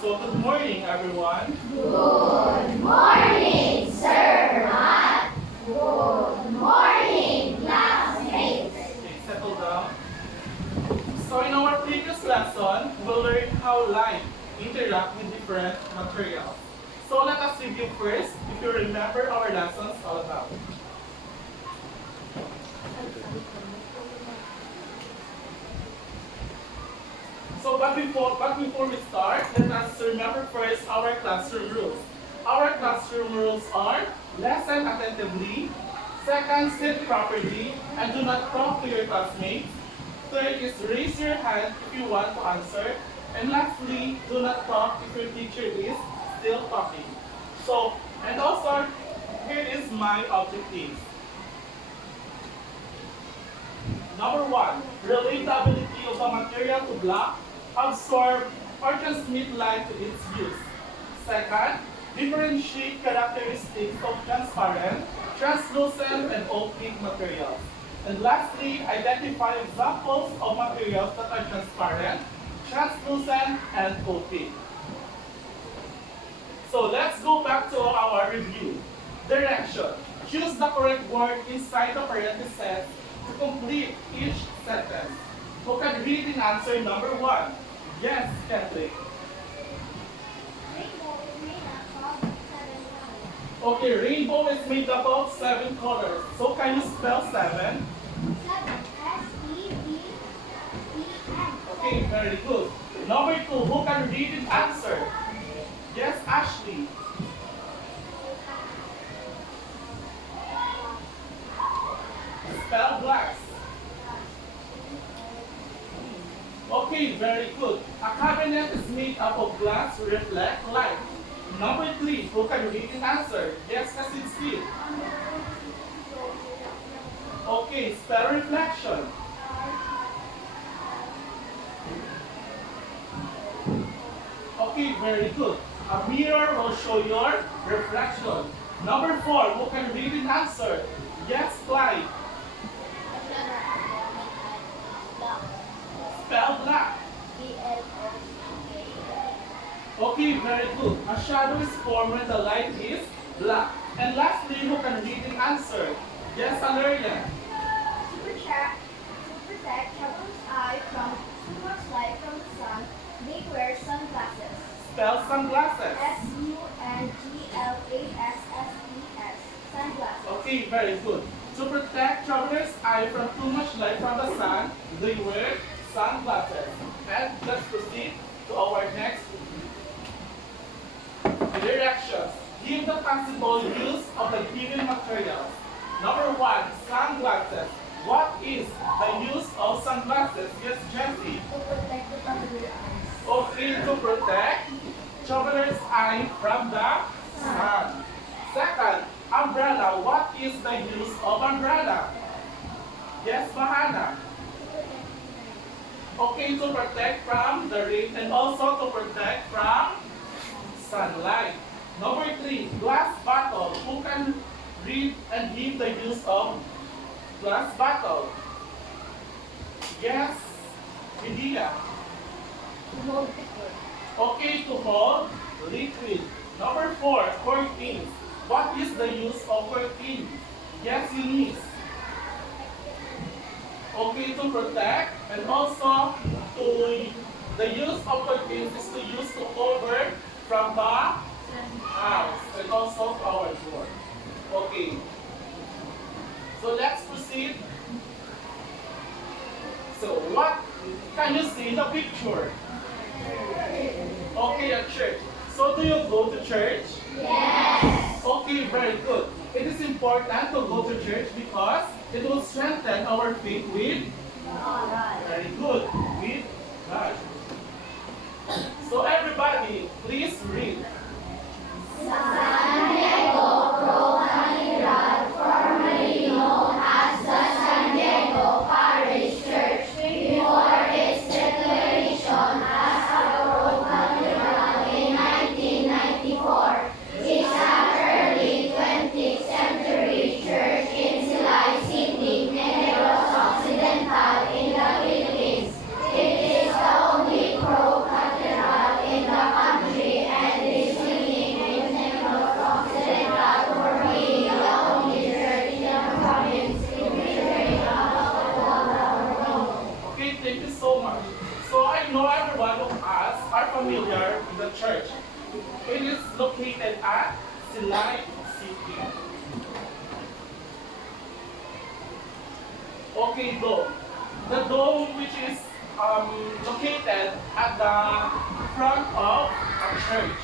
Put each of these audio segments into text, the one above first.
So good morning, everyone. Good morning, Sir Matt. Good morning, classmates. Okay, settle down. So in our previous lesson, we learned how light interact with different materials. So let us review first if you remember our lessons all about. So but before we start, let us remember first our classroom rules. Our classroom rules are listen attentively, second, sit properly, and do not talk to your classmates. Third is raise your hand if you want to answer. And lastly, do not talk if your teacher is still talking. So, and also, here is my objectives. Number one, relate the ability of the material to block, absorb, or transmit light to its use. Second, differentiate characteristics of transparent, translucent, and opaque materials. And lastly, identify examples of materials that are transparent, translucent, and opaque. So let's go back to our review. Direction. Choose the correct word inside the parentheses to complete each sentence. Who can read in answer number one? Yes, Kathleen. Rainbow is made up of 7 colors. Okay, rainbow is made up of 7 colors. So can you spell 7? 7. S-E-V-E-N. Okay, very good. Number 2, who can read and answer? Yes, Ashley. Spell glass. Okay, very good. A cabinet is made up of glass to reflect light. Number 3, who can read and answer? Yes, Kasinski. Okay, spell reflection. Okay, very good. A mirror will show your reflection. Number 4, who can read and answer? Yes, Clyde. Spell black. Okay, very good. A shadow is formed when the light is black. And lastly, who can read and answer? Yes, Alerian. To protect children's eye from too much light from the sun, they wear sunglasses. Spell sunglasses. S-U-N-G-L-A-S-S-E-S. Sunglasses. Okay, very good. To protect travelers' eye from too much light from the sun, they wear sunglasses. And let's proceed to our next directions. Give the possible use of the given materials. Number 1, sunglasses. What is the use of sunglasses? Yes, Jessie. To protect the traveler's eyes. Okay, to protect traveler's eye from the sun. Second, umbrella. What is the use of umbrella? Yes, Mahana. Okay, to protect from the rain and also to protect from sunlight. Number 3, glass bottle. Who can read and give the use of glass bottle? Yes, Lydia. To hold liquid. Okay, to hold liquid. Number 4, curtains. What is the use of curtains? Yes, Eunice. Okay, to protect and also to the use of curtains is to use to cover from the house and also our door. Okay. So let's proceed. So what can you see in the picture? Okay, a church. So do you go to church? Yes. Okay, very good. It is important to go to church because it will strengthen our faith with very good with God. So everybody, please read. San Diego Pro Cathedral, formerly known as the San Diego Parish Church, before its declaration as a Pro Cathedral in 1994, is an early 20th century church in Silay City, Negros Occidental in the Philippines. It is the only Pro Cathedral in the country. one of us are familiar with the church. It is located at Silay City. Okay, dome. The dome which is located at the front of a church,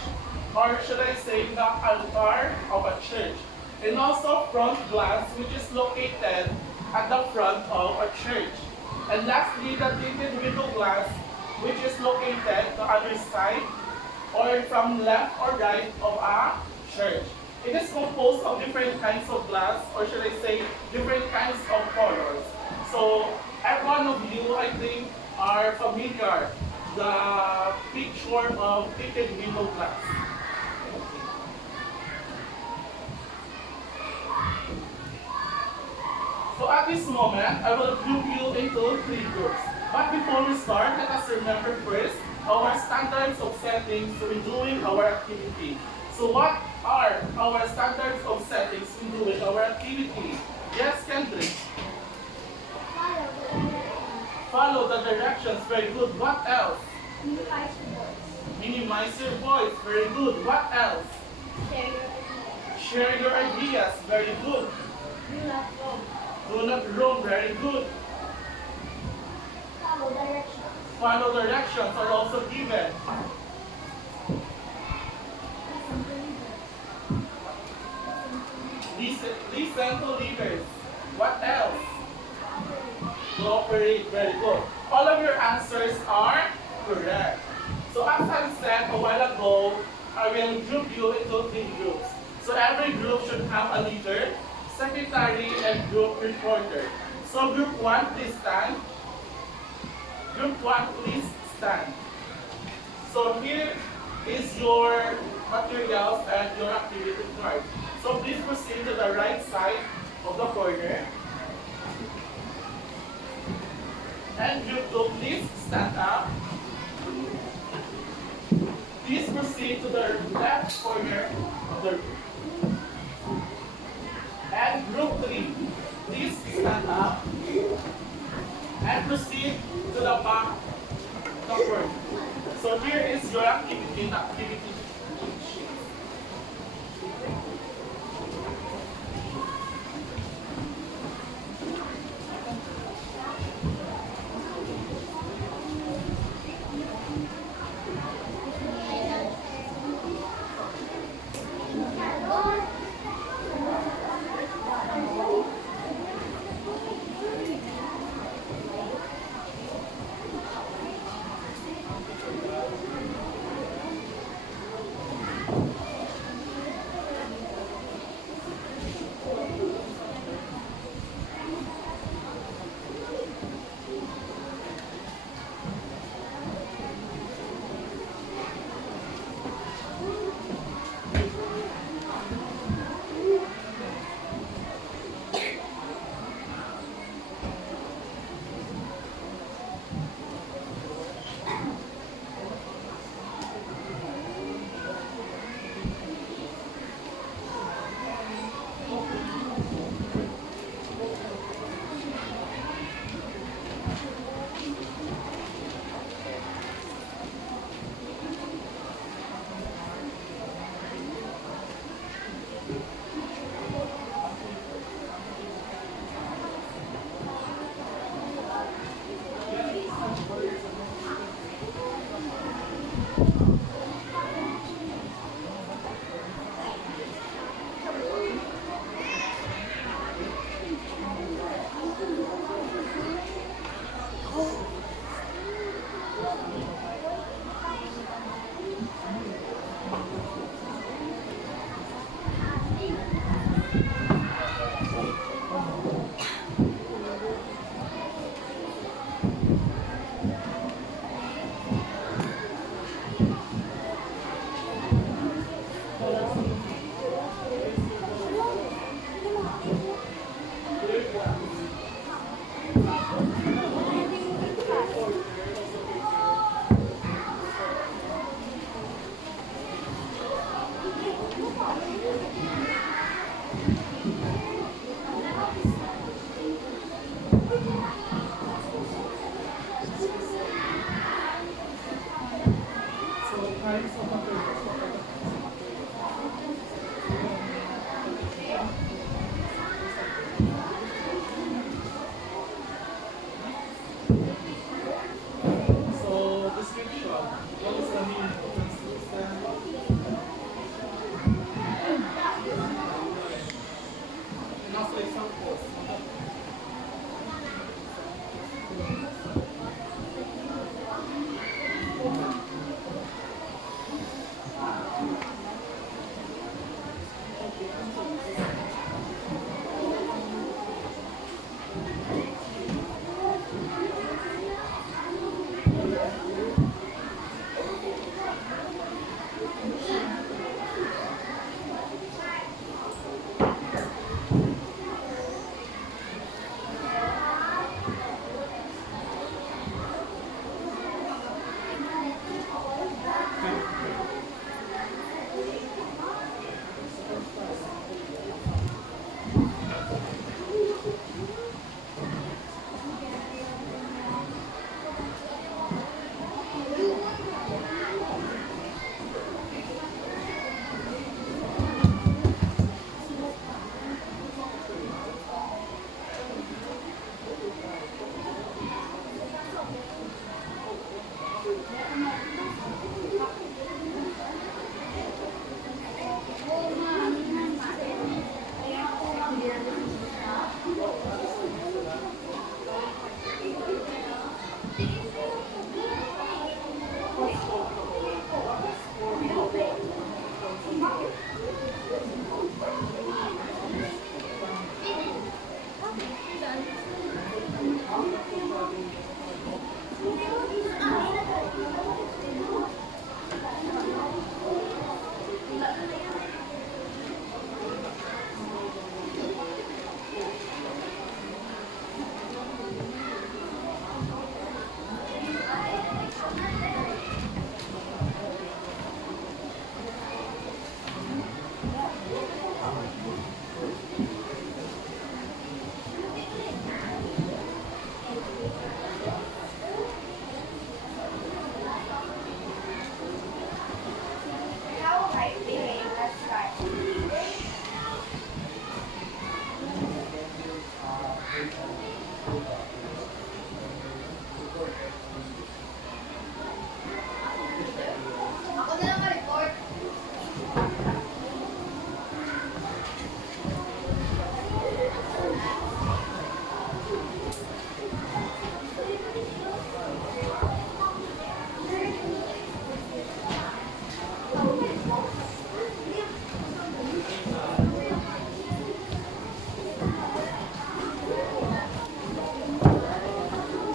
or should I say the altar of a church. And also front glass which is located at the front of a church. And lastly, the tinted window glass which is located the other side or from left or right of a church. It is composed of different kinds of glass, or should I say different kinds of colors. So every one of you, I think, are familiar the picture of tinted window glass. So at this moment, I will group you into 3 groups. But before we start, let us remember first our standards of settings when doing our activity. So what are our standards of settings when doing our activity? Yes, Kendrick? Follow the directions. Very good. What else? Minimize your voice. Minimize your voice. Very good. What else? Share your ideas. Share your ideas. Very good. Do not roam. Do not roam. Very good. Follow directions. Follow directions are also given. Listen to leaders. What else? Cooperate. Very good. All of your answers are correct. So as I said a while ago, I will group you into 3 groups. So every group should have a leader, secretary, and group reporter. So group 1, please stand. Group 1, please stand. So here is your materials and your activity card. So please proceed to the right side of the corner. And group 2, please stand up. Please proceed to the left corner of the room. And group 3, please stand up and proceed to the back of the corner. So here is your activity sheet. So, description. What is the meaning of translucent? Enough examples.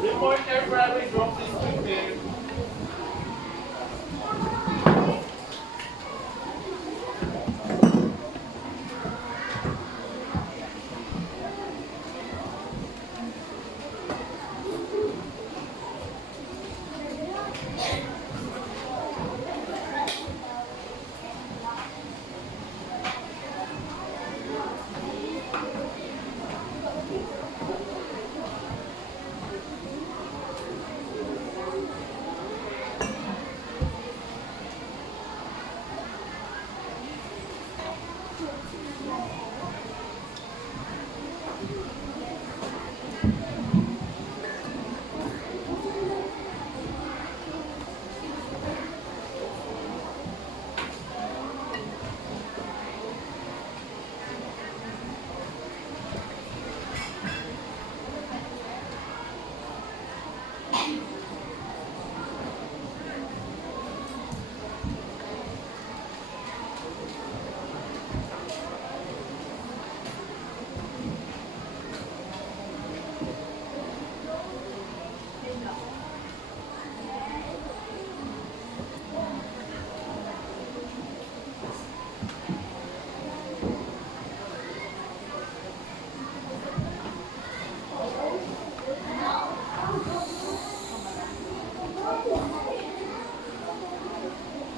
Reporter Bradley dropped this quickly.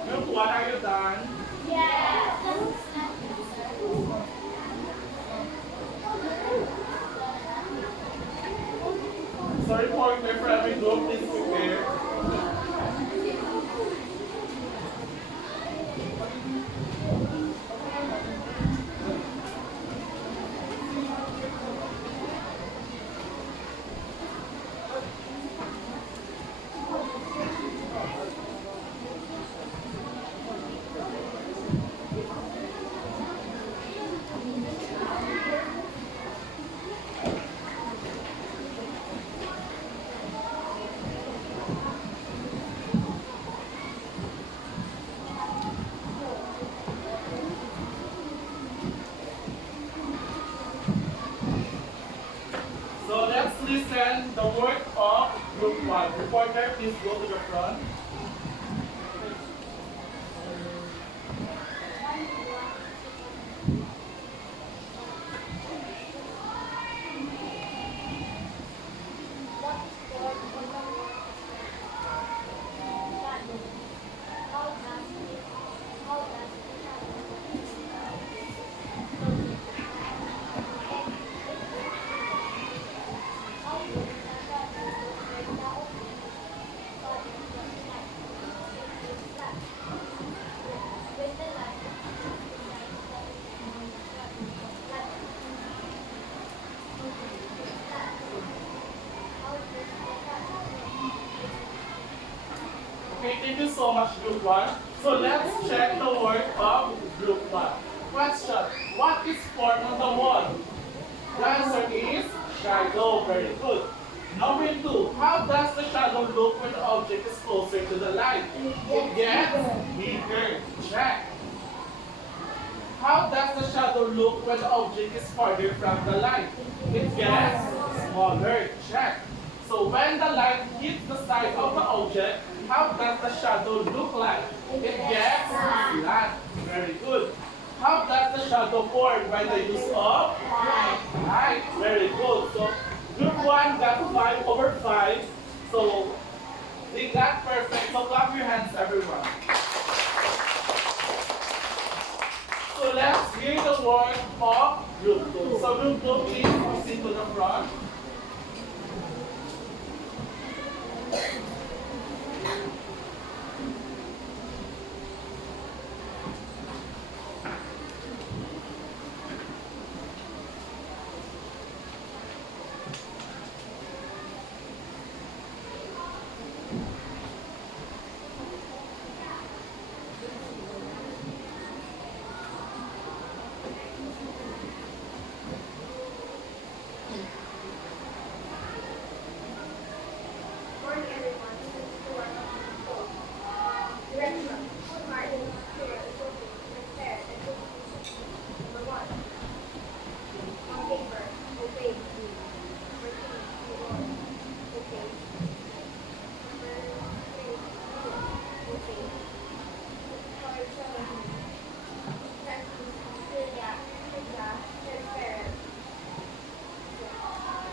Group 1, are you done? Sorry, reporter for every group, please prepare. please go to the front. Okay, thank you so much, Group 1. So let's check the work of Group 1. Question, what is formed on the wall? The answer is shadow. Very good. Number 2, how does the shadow look when the object is closer to the light? It gets bigger. Check. How does the shadow look when the object is farther from the light? It gets smaller. Check. So when the light hits the side of the object, how does the shadow look like? It gets flat. Very good. How does the shadow form by the use of light? Very good. So group 1 got 5/5. So they got perfect. So clap your hands, everyone. So let's hear the word of group 2. So group 2, please proceed to the front.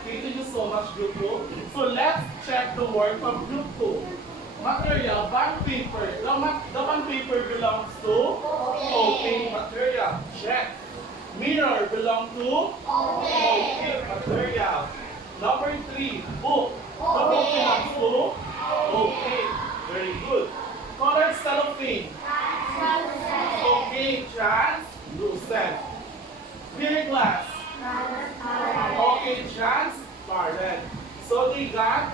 Okay, thank you so much, Group 2. So let's check the work of Group 2. Material, bond paper. The bond paper belongs to opaque material. Check. Mirror belongs to opaque material. Number 3, book. The book belongs to opaque. Very good. Colored cellophane. Okay, translucent. Clear glass. Okay, transparent. So they got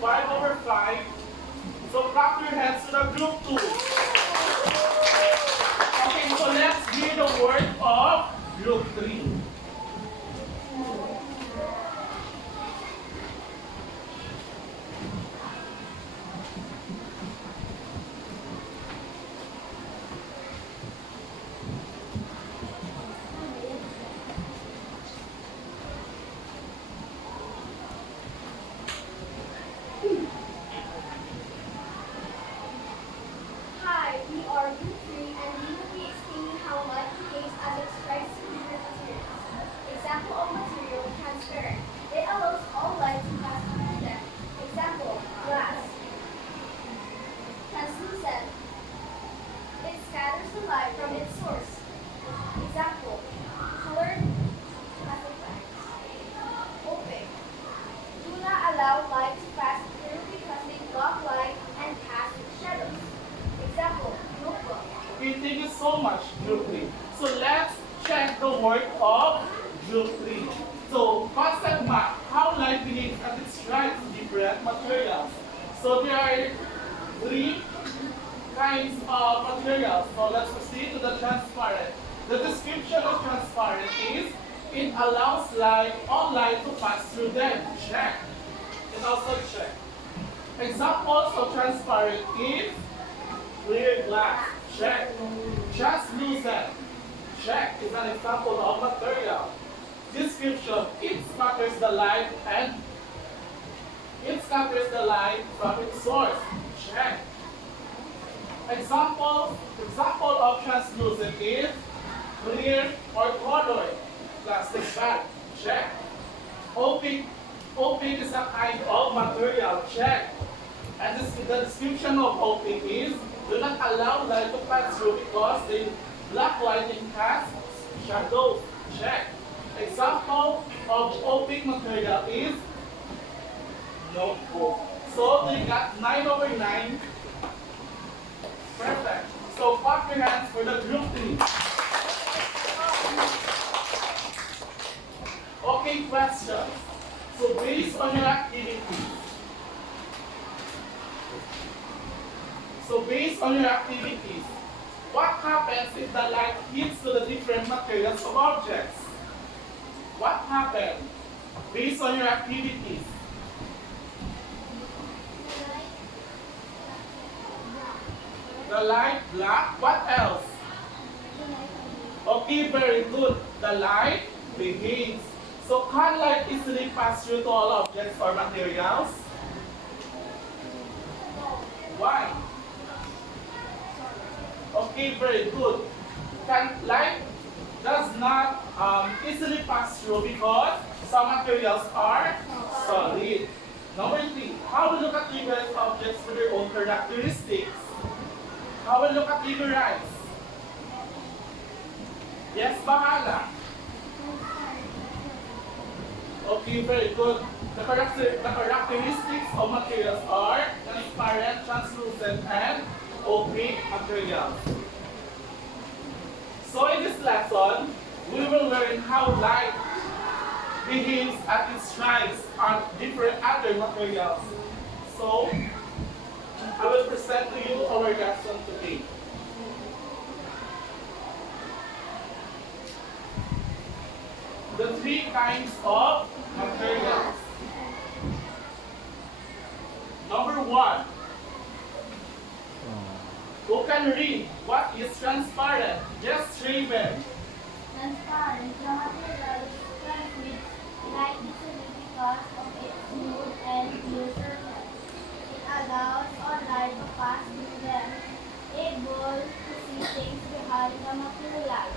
5/5. So clap your hands to the group 2. Okay, so let's hear the word of group 3. Hi, we are Group 3 and we will be explaining how light behaves as it strikes different materials. Example of material, transparent. It allows all light to pass through them. Example, glass. Translucent. It scatters the light from its source. Example, colored plastic bags. Opaque. Do not allow light to pass through because they block light and cast shadows. Example, notebook. Okay, thank you so much, group 3. So let's check the work of group 3. So concept map, how light behaves as it strikes different materials. So there are 3 kinds of materials. So let's proceed to the transparent. The description of transparent is it allows light, all light to pass through them. Check. And also check. Examples of transparent is clear glass. Check. Translucent. Check is an example of material. Description, it scatters the light and It scatters the light from its source. Check. Example of translucent is clear or colored plastic bag. Check. Opaque. Opaque is a kind of material. Check. And the description of opaque is do not allow light to pass through because they block light and cast shadows. Check. Example of opaque material is notebook. So they got 9/9. Perfect. So clap your hands for the group 3. Okay, questions. So based on your activities, what happens if the light hits to the different materials of objects? What happens based on your activities? The light black. What else? Okay, very good. The light behaves. So can light easily pass through to all objects or materials? Why? Okay, very good. Light does not easily pass through because some materials are solid. Number 3, how we look at different objects with their own characteristics? How we look at categorize? Yes, bahala. Okay, very good. The characteristics of materials are transparent, translucent, and opaque materials. So in this lesson, we will learn how light behaves as it strikes on different other materials. So, I will present to you our lesson today. The 3 kinds of materials. Number 1. Who can read what is transparent? Just Raven. Transparent, the material transmits light easily because of its smooth and clear surface. It allows all light to pass through them, able to see things behind the material.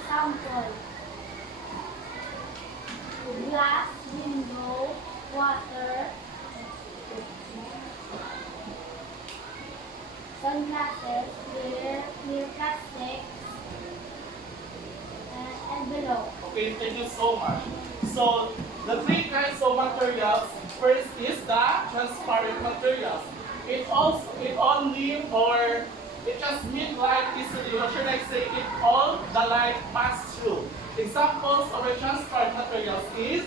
Example: glass, window, water, sunglasses, clear plastic, and below. Okay, thank you so much. So, the 3 kinds of materials, first is the transparent materials. It just means light easily, or should I say it all the light pass through. Examples of the transparent materials is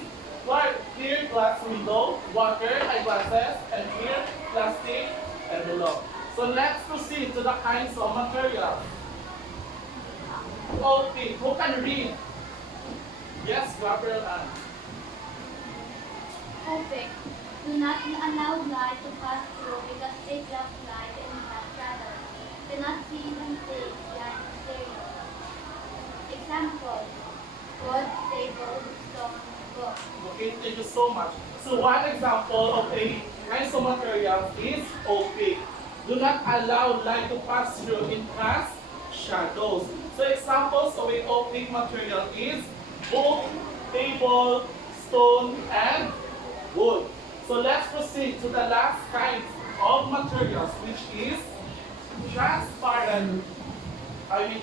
clear glass window, water, eyeglasses, and clear plastic, and below. So let's proceed to the kinds of materials. Okay, who can read? Yes, Gabriel Ann. Opaque. Do not allow light to pass through because they block light and cast shadows. Cannot see even things like material. Example: wood, table, stone, book. Okay, thank you so much. So one example of a kinds of material is opaque. Do not allow light to pass through and cast shadows. So examples of an opaque material is book, table, stone, and wood. So let's proceed to the last kind of materials, which is transparent.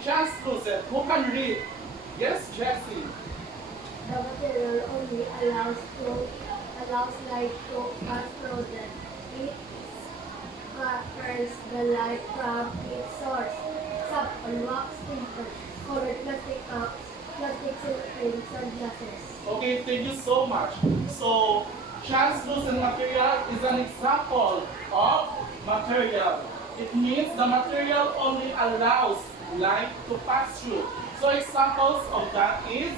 Translucent. Who can read? Yes, Jessie. The material only allows light to pass through them. It scatters the light from its source. Example: wax paper, colored plastic cups, plastic cellophane, sunglasses. Okay, thank you so much. So, translucent material is an example of material. It means the material only allows light to pass through. So examples of that is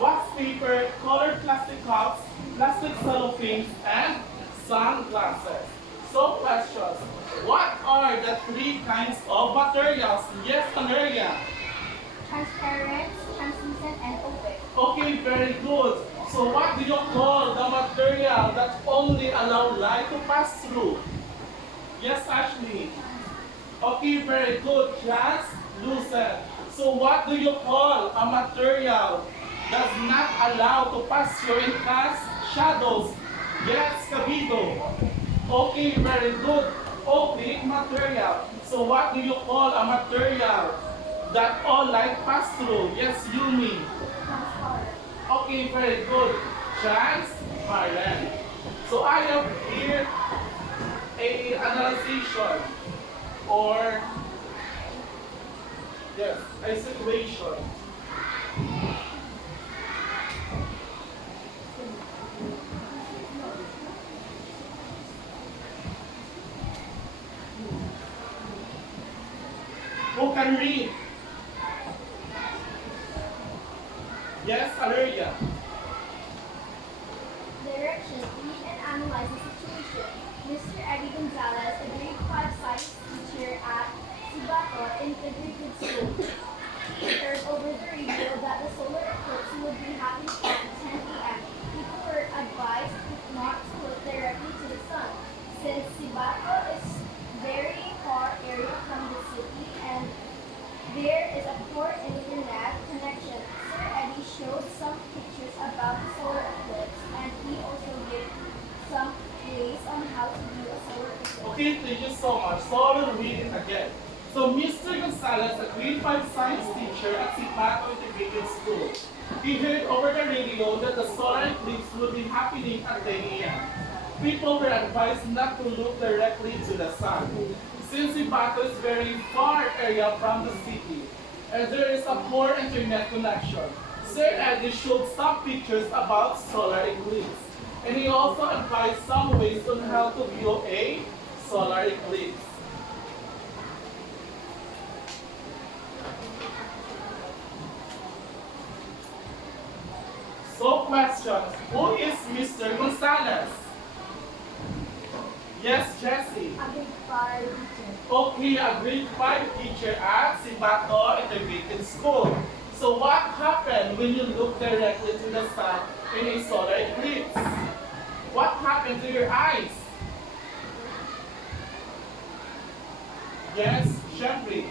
wax paper, colored plastic cups, plastic cellophane, and sunglasses. So questions. What are the 3 kinds of materials? Yes, Amelia. Transparent, translucent, and opaque. Okay, very good. So what do you call the material that only allow light to pass through? Yes, Ashley. Okay, very good. Translucent. So what do you call a material does not allow to pass through and cast shadows? Yes, Cabido. Okay, very good. Opaque material. So what do you call a material that all light pass through? Yes, Yumi. Okay, very good. Transparent. So I have here a analyzation or yes, a situation. Who can read? Yes, Valeria. Direction. Read and analyze the situation. Mr. Eddie Gonzalez, a grade 5 science teacher at Sibato Integrated School, heard over the radio that the solar eclipse would be happening at 10 a.m. People were advised not to look directly to the sun, since Sibato is very far area from the city and there is a poor internet connection. Sir Eddie showed some pictures about the solar eclipse and he also gave some ways on how to view a solar eclipse. Okay, thank you so much. So I will read it again. So Mr. Gonzalez, a grade 5 science teacher at Sipato Integrated School, he heard over the radio that the solar eclipse would be happening at 10 a.m. People were advised not to look directly to the sun, since Sipato is very far area from the city, and there is a poor internet connection. Sir Eddie showed some pictures about solar eclipse, and he also advised some ways on how to view a solar eclipse. So questions, who is Mr. Gonzalez? Yes, Jessie. A big fire teacher. Okay, a grade 5 teacher at Sibato Integrated School. So what happened when you look directly to the sun in a solar eclipse? What happened to your eyes? Yes, Jeffrey.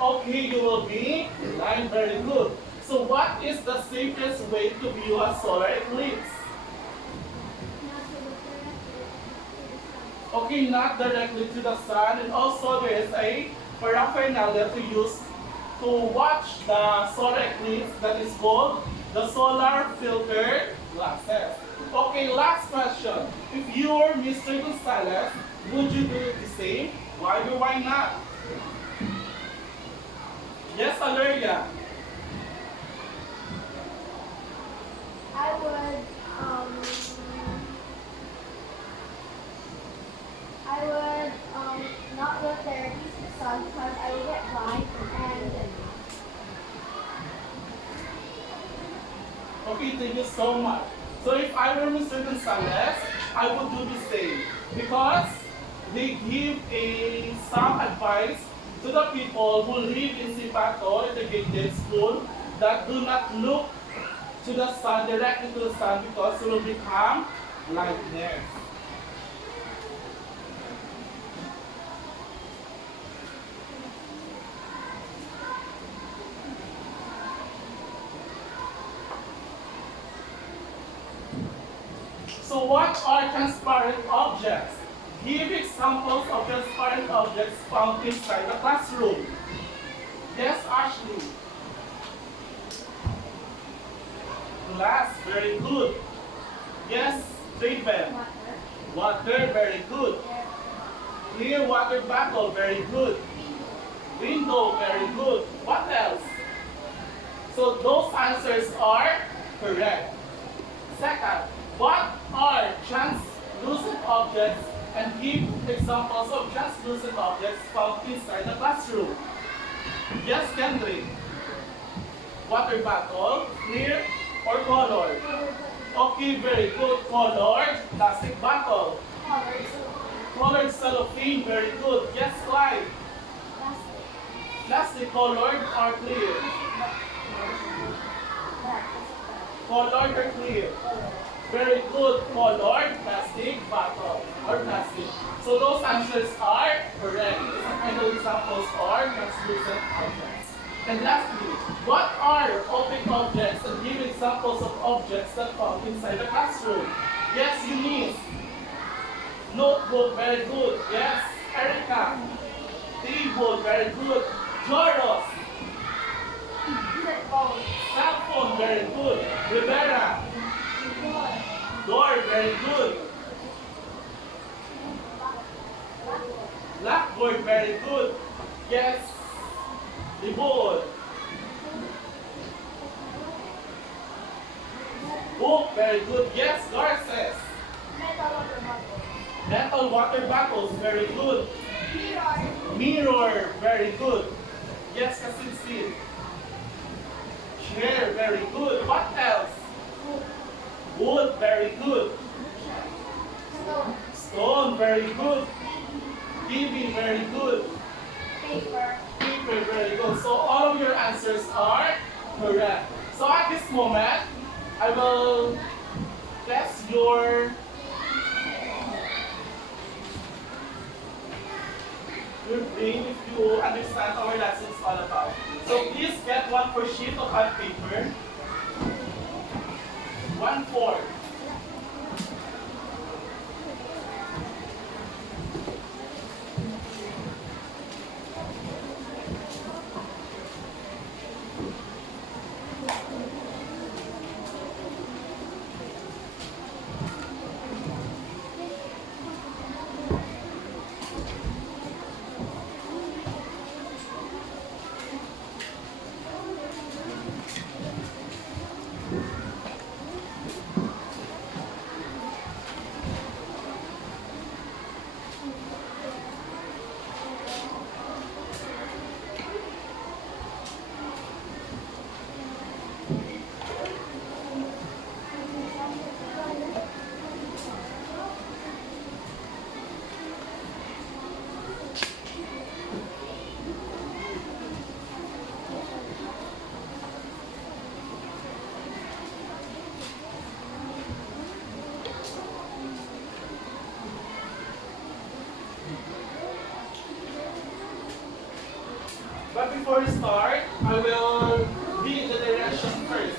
Okay, you will be blind, very good. So what is the safest way to view a solar eclipse? Okay, not directly to the sun, and also there is a paraphernalia to use to watch the solar eclipse that is called the solar filtered glasses. Okay, last question. If you were Mr. Gonzalez, would you do the same? Why or why not? Yes, Valeria. I would not look directly to the sun because I would get blind and Okay, thank you so much. So if I were Mr. Gonzalez, I would do the same because they give some advice to the people who live in Sipato Integrated School that do not look to the sun, directly to the sun because you will become blindness. So what are transparent objects? Give examples of transparent objects found inside the classroom. Yes, Ashley. Glass, very good. Yes, David. Water, very good. Clear water bottle, very good. Window, very good. What else? So those answers are correct. Second, what are translucent objects and give examples of translucent objects found inside the classroom? Yes, Kendrick. Water bottle, clear or colored? Okay, very good. Colored plastic bottle. Colored cellophane, very good. Yes, Clyde. Plastic colored or clear? Colored or clear? Very good. Colored plastic bottle or plastic. So those answers are correct. And the examples are translucent objects. And lastly, what are opaque objects? And give examples of objects that found inside the classroom. Yes, Eunice. Notebook, very good. Yes, Erica. Table, very good. Joros. Cell phone, very good. Rivera. Door, very good. Blackboard, very good. Yes. The board. Book, very good. Yes, Garces. Metal water bottles, very good. Mirror, very good. Yes, Kasinsin. Chair, very good. What else? Wood, very good. Stone, very good. TV, very good. Paper, very good. So all of your answers are correct. So at this moment, I will test your brain if you understand our lesson is all about. So please get one for sheet of hot paper. 1/4. But before we start, I will read the direction first.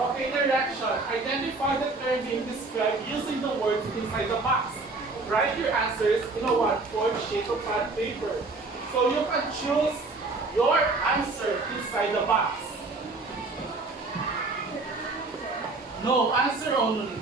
Okay, direction. Identify the term being described using the words inside the box. Write your answers in a 1/4 sheet of pad paper. So you can choose your answer inside the box. No, answer only.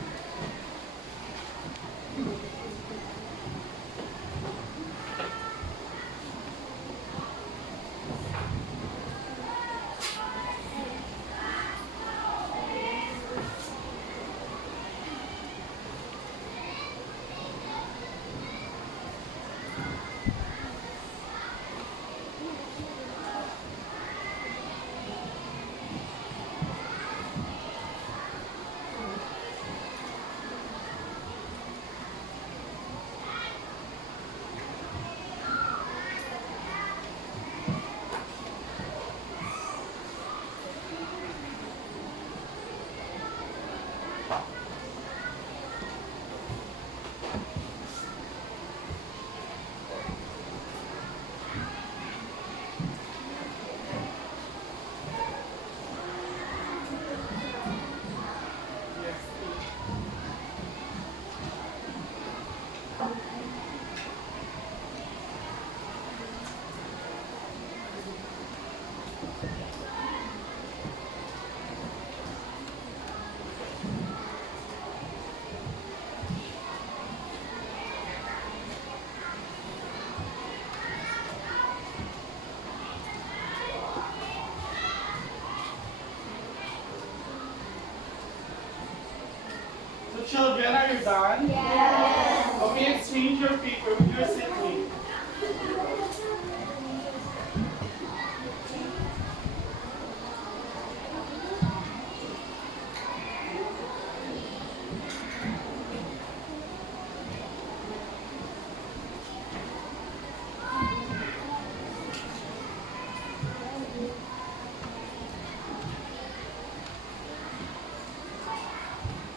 children, are you done? Yes. Okay, exchange your paper with your sibling.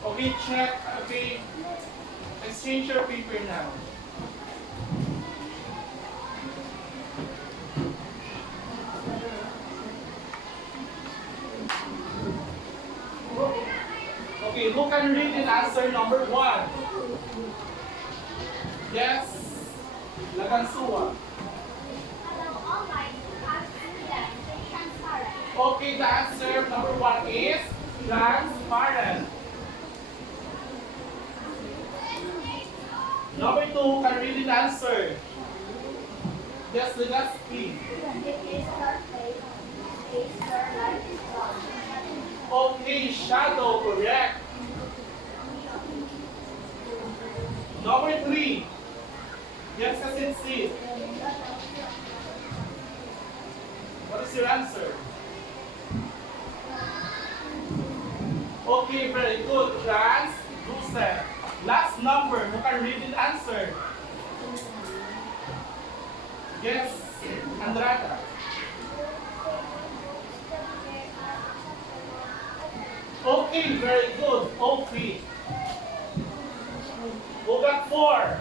Okay, check. Okay, exchange your paper now. Okay, who can read in answer number 1? Yes, Lagansua. Okay, the answer number 1 is transparent. Number 2, who can read in answer? Yes, Legaspi. Okay, shadow, correct. Number 3. Yes, Kasinsi. What is your answer? Okay, very good. Translucent. Last number, who can read the answer? Yes, Andrada. Okay, very good. Okay. Who got 4?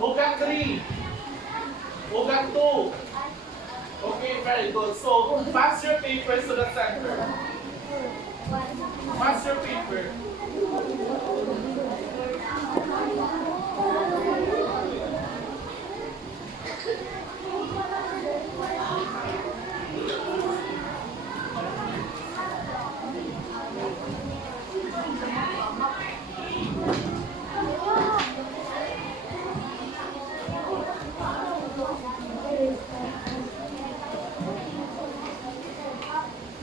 Who got 3? Who got 2? Okay, very good. So, pass your papers to the center. Pass your paper.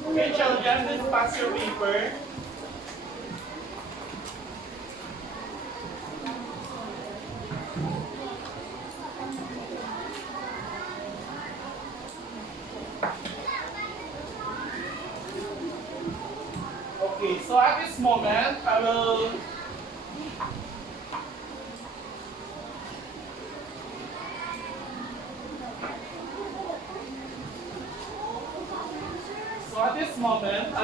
Okay, children, please pass your paper. Okay, so at this moment, I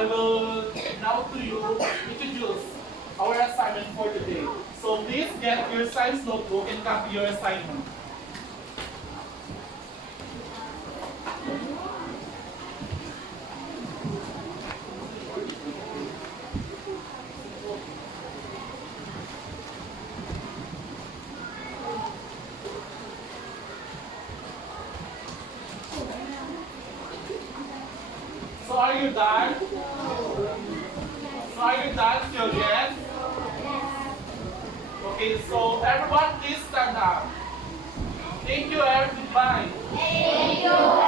will now to you introduce our assignment for today. So please get your science notebook and copy your assignment. So are you done? So are you done, children? Okay, so everyone please stand up. Thank you, everybody. Thank you.